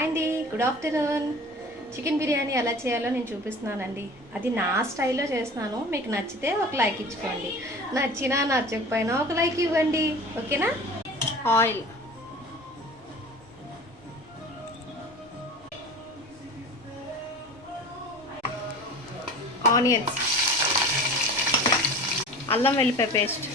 హాయ్ అండి, good afternoon. Chicken biryani ఎలా చేయాలో నేను చూపిస్తున్నానండి. అది నా స్టైల్లో చేస్తున్నాను. మీకు నచ్చితే ఒక లైక్ ఇచ్చుకోండి, నచ్చినా నచ్చకపోయినా ఒక లైక్ ఇవ్వండి, ఓకేనా. ఆయిల్, ఆనియన్స్, అల్లం వెల్లిపాయ పేస్ట్,